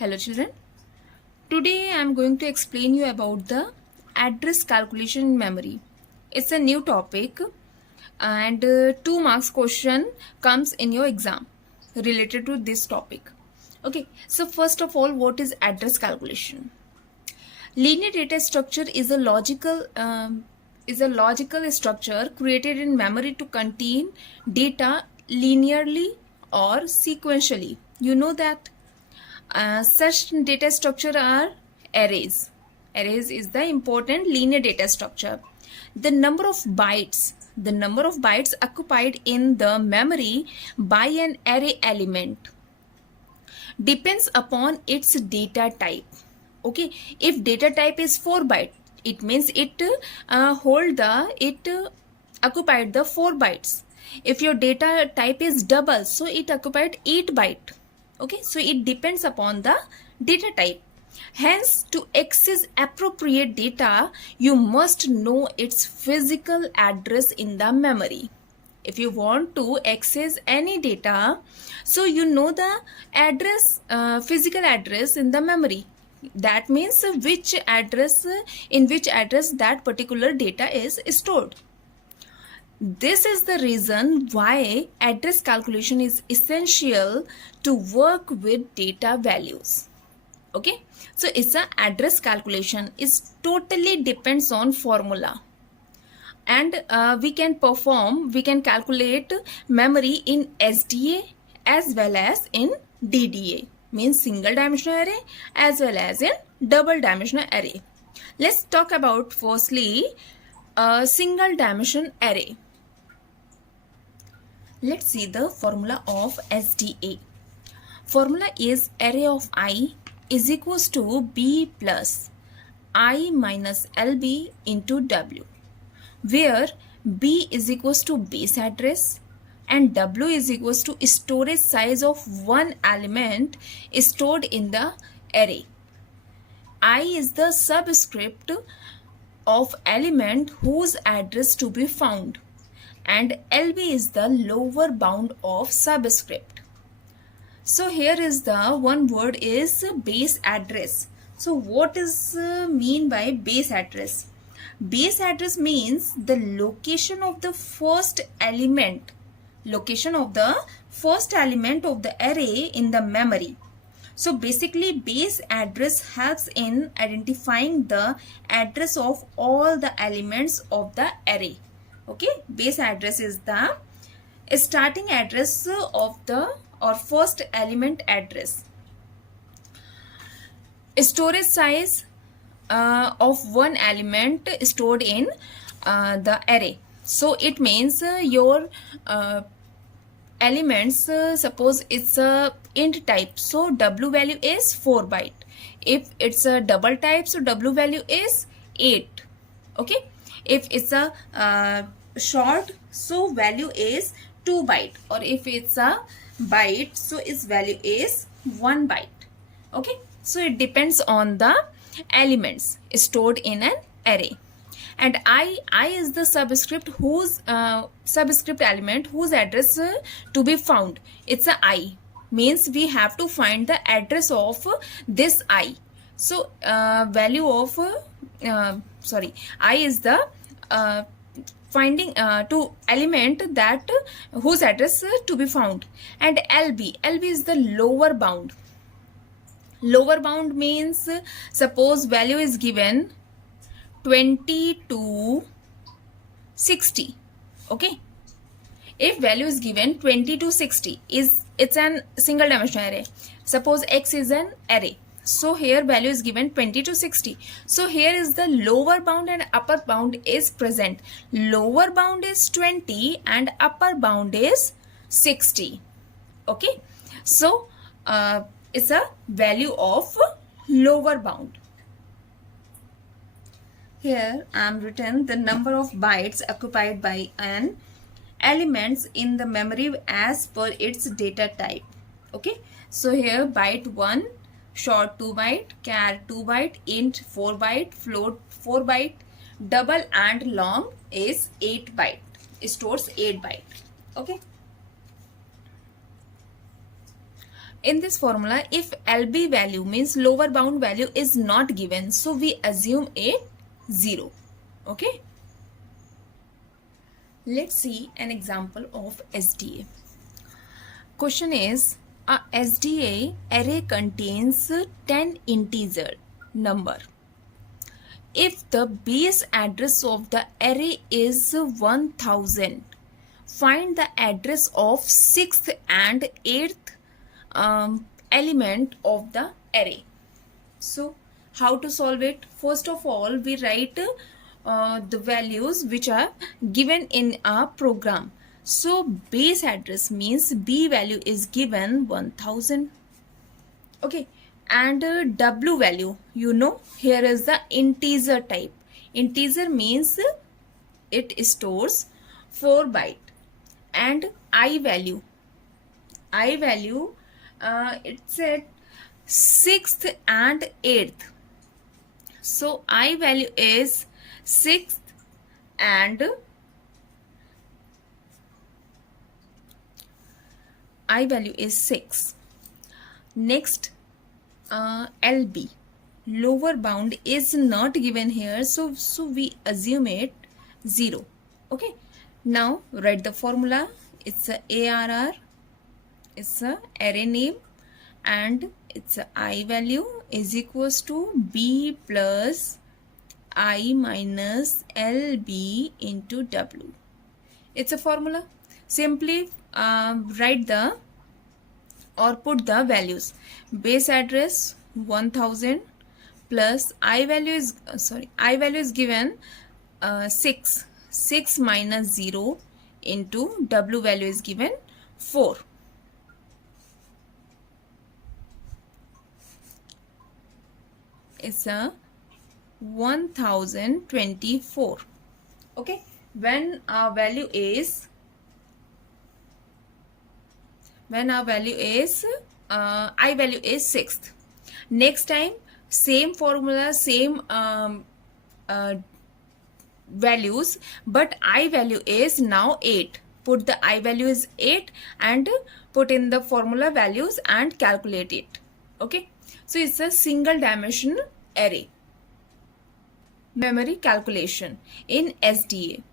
Hello children. Today I am going to explain you about the address calculation in memory. It's a new topic and 2 marks question comes in your exam related to this topic. Okay, so first of all, what is address calculation? Linear data structure is a logical structure created in memory to contain data linearly or sequentially. You know that such data structure are arrays. Arrays is the important linear data structure. The number of bytes occupied in the memory by an array element depends upon its data type. Okay, if data type is 4 byte, it means it occupied the 4 bytes. If your data type is double, so it occupied 8 byte. Okay, so it depends upon the data type. Hence, to access appropriate data, you must know its physical address in the memory. If you want to access any data, so you know the address, physical address in the memory. That means in which address that particular data is stored. This is the reason why address calculation is essential to work with data values. Okay, so it's an address calculation is totally depends on formula, and we can calculate memory in SDA as well as in DDA, means single dimensional array as well as in double dimensional array. Let's talk about firstly a single dimension array. Let's see the formula of SDA. Formula is array of I is equals to B plus I minus LB into W, where B is equals to base address and W is equals to storage size of one element stored in the array. I is the subscript of element whose address to be found, and LB is the lower bound of subscript. So here is the one word is base address. So what is mean by base address? Base address means the location of the first element of the array in the memory. So basically base address helps in identifying the address of all the elements of the array. Okay, base address is the starting address of the first element address. Storage size of one element stored in the array. So it means your elements, suppose it's a int type, so W value is 4 byte. If it's a double type, so W value is 8. Okay, if it's a short, so value is 2 byte, or if it's a byte, so its value is 1 byte. Okay, so it depends on the elements stored in an array. And I is the subscript whose subscript element whose address to be found. It's a I, means we have to find the address of this I. So value of I is the finding to element that whose address to be found. And LB is the lower bound. Lower bound means suppose value is given 20 to 60. Okay, if value is given 20 to 60, it's an single dimensional array. Suppose X is an array, so here value is given 20 to 60. So here is the lower bound and upper bound is present. Lower bound is 20 and upper bound is 60. Okay, so it's a value of lower bound. Here I am written the number of bytes occupied by an elements in the memory as per its data type. Okay, so here byte 1, short 2 byte, char 2 byte, int 4 byte, float 4 byte, double and long is 8 byte. It stores 8 byte. Okay. In this formula, if LB value means lower bound value is not given, so we assume it 0. Okay. Let's see an example of SDA. Question is, a SDA array contains 10 integer number. If the base address of the array is 1000, find the address of 6th and 8th element of the array. So how to solve it? First of all, we write the values which are given in our program. So base address means B value is given 1000. Okay, and W value, you know, here is the integer type. Integer means it stores 4 byte, and I value it's at 6th and 8th. So I value is 6th and I value is 6. Next, LB, lower bound is not given here, so we assume it 0. Okay, now write the formula. It's a ARR, it's a array name, and its I value is equals to B plus I minus LB into W. It's a formula. Simply write the or put the values. Base address 1000 plus I value is given 6. 6 minus 0 into W value is given 4. It's a 1024. Okay, when our value is I value is 6th. Next time, same formula, same values, but I value is now 8. Put the I value is 8 and put in the formula values and calculate it. Okay, so it's a single dimension array. Memory calculation in SDA.